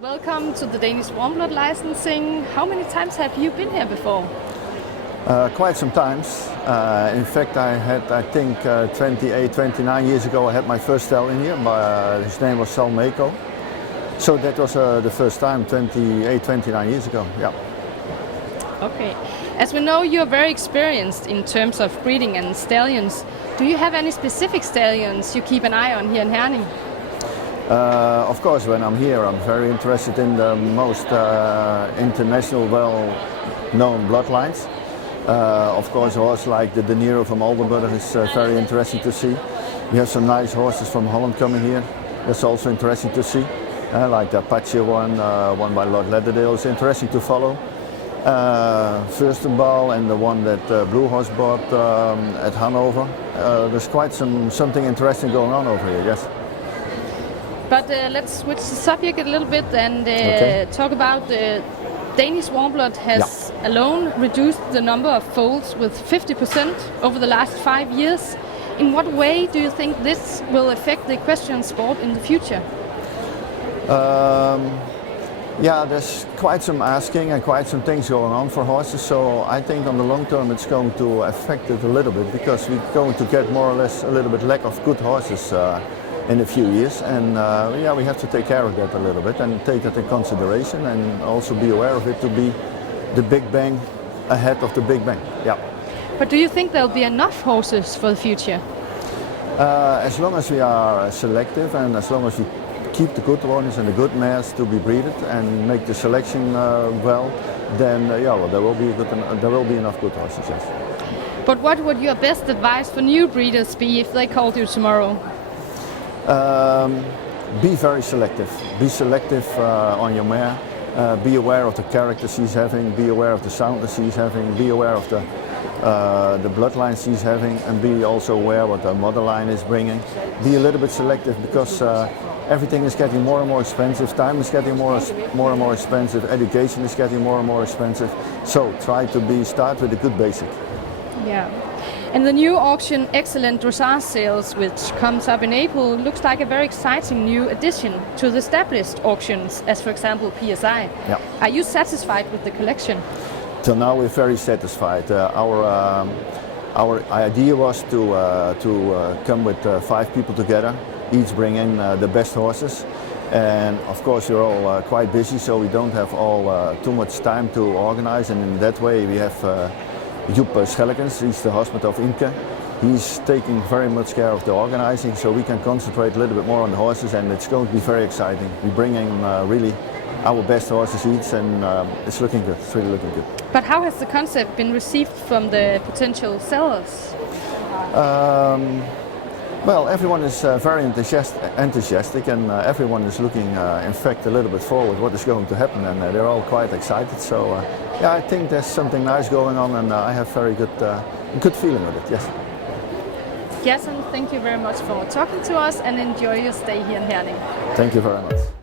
Welcome to the Danish warm blood licensing. How many times have you been here before? Quite some times. In fact, I think 28, 29 years ago I had my first stallion here. His name was Salmeko. So that was the first time 28, 29 years ago. Yeah. Okay. As we know, you're very experienced in terms of breeding and stallions. Do you have any specific stallions you keep an eye on here in Herning? Of course, when I'm here, I'm very interested in the most international, well-known bloodlines. Of course, a horse like the De Niro from Oldenburg is very interesting to see. We have some nice horses from Holland coming here. That's also interesting to see. Like the Apache one by Lord Lauderdale is interesting to follow. Fürstenball and the one that Blue Horse bought at Hanover. There's quite something interesting going on over here, yes. But let's switch the subject a little bit and talk about the Danish warm blood has alone reduced the number of foals with 50% over the last 5 years. In what way do you think this will affect the equestrian sport in the future? Yeah, there's quite some asking and quite some things going on for horses, so I think on the long term it's going to affect it a little bit because we're going to get more or less a little bit lack of good horses in a few years, and yeah, we have to take care of that a little bit and take that in consideration and also be aware of it to be the big bang ahead of the big bang. Yeah. But do you think there'll be enough horses for the future? As long as we are selective and as long as we keep the good ones and the good mares to be breeded and make the selection well, then yeah, well, there will be enough good horses, yes. But what would your best advice for new breeders be if they called you tomorrow? Be very selective. Be selective on your mare. Be aware of the character she's having. Be aware of the soundness she's having. Be aware of the bloodline she's having, and be also aware what the mother line is bringing. Be a little bit selective because everything is getting more and more expensive. Time is getting more and more expensive. Education is getting more and more expensive. So try to start with a good basic. Yeah. And the new auction, Excellent Dressage Sales, which comes up in April, looks like a very exciting new addition to the established auctions, as for example PSI. Yeah. Are you satisfied with the collection? Till now we're very satisfied. Our idea was to come with 5 people together, each bring in the best horses. And of course we're all quite busy, so we don't have all too much time to organize, and in that way we have Joep Schellekens, he's the husband of Imke. He's taking very much care of the organizing, so we can concentrate a little bit more on the horses, and it's going to be very exciting. We bring in really our best horses each, and it's looking good. It's really looking good. But how has the concept been received from the potential sellers? Well, everyone is very enthusiastic, and everyone is looking, in fact, a little bit forward what is going to happen, and they're all quite excited. So, yeah, I think there's something nice going on, and I have very good feeling with it. Yes. Gjertan, thank you very much for talking to us, and enjoy your stay here in Herning. Thank you very much.